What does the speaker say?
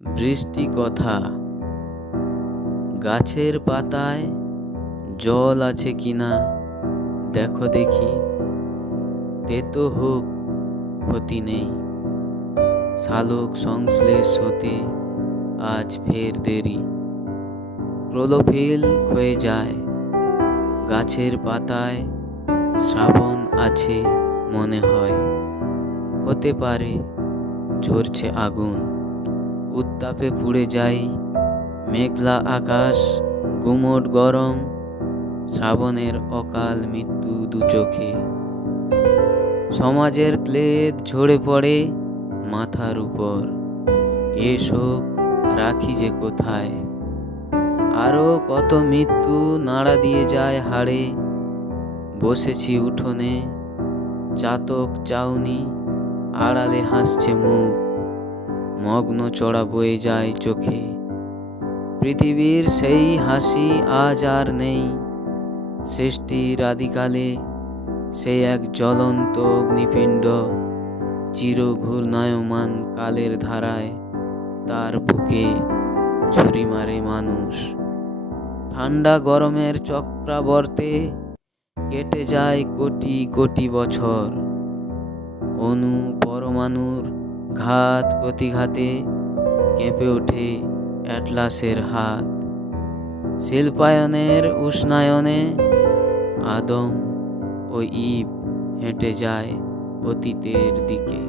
বৃষ্টি কথা। গাছের পাতায় জল আছে কিনা দেখো দেখি, তেতো হোক ক্ষতি নেই, শালক সংশ্লেষ হতে আজ ফের দেরি। ক্লোরোফিল ক্ষয়ে যায় গাছের পাতায়, শ্রাবণ আছে মনে হয়, হতে পারে ঝরছে আগুন, উত্তাপে পুড়ে যাই মেঘলা আকাশ, গুমোট গরম, শ্রাবণের অকাল মৃত্যু দু চোখে। সমাজের ক্লেদ ঝরে পড়ে মাথার উপর, এ শোক রাখি যে কোথায়। আরো কত মৃত্যু নাড়া দিয়ে যায় হাড়ে, বসেছি উঠোনে, চাতক চাউনি আড়ালে হাসছে মুখ, মগ্ন চড়া বয়ে যায় চোখে। পৃথিবীর সেই হাসি আজ আর নেই, সৃষ্টির আদিকালে সে এক জ্বলন্ত অগ্নিপিণ্ড, চির ঘূর্ণায়মান কালের ধারায় তার বুকে ছুরি মারে মানুষ। ঠান্ডা গরমের চক্রাবর্তে কেটে যায় কোটি কোটি বছর, অণু পরমাণুর ঘাত প্রতিঘাতে কেঁপে ওঠে অ্যাটলাসের হাত। শিল্পায়নের উষ্ণায়নে আদম ও ঈভ হেঁটে যায় অতীতের দিকে।